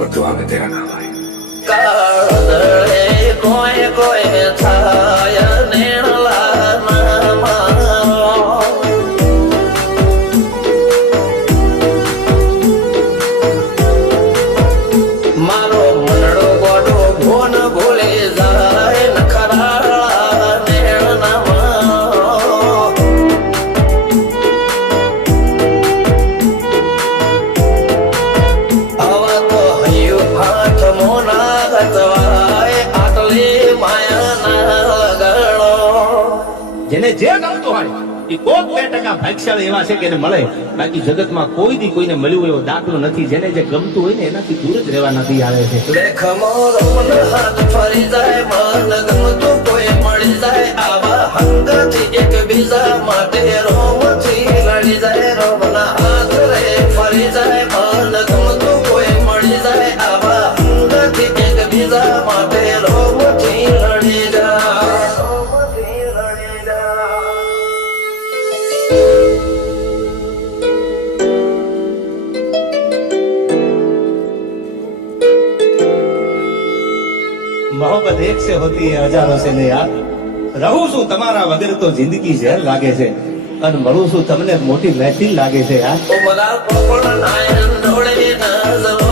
બધું આવે તેરા નામ આવે કાળદળે કોઈ કોઈ થાય નેણલા ના મારો મારો મનડો ગોડો ભોન ભૂલી જાય નખરાળા નેણના મારો આવા તો હૈયું હાથ મોના ગતવાય આટલી માયાના લગણો જેને જે ગમતું હોય એ કોક 2% ભાગ્યશાળી એવા છે કે એને મળે, બાકી જગતમાં કોઈ દી કોઈને મળ્યું એવો દાખલો નથી. જેને જે ગમતું હોય ને એનાથી દૂર જ રહેવા નથી આવે છે. દેખ મોરો મન હાથ ફરી જાય મન ગમતું કોઈ મળી જાય આવા હંગથી એકબીજા માટે રોમથી લડી જાય રોમના હાથ રે ફરી જાય મન ગમતું કોઈ મળી જાય આવા હંગથી એકબીજા માટે રોમથી લડી જાય રોમથી લડી જાય मोहब्बत एक से होती है हजारों से नहीं यार. રહું છું તમારા વગર તો જિંદગી ઝેર લાગે છે, અને મળું છું તમને મોટી મહેફિલ લાગે છે યાર. ઉમરા પોપડ નાયન ડોળે નજરો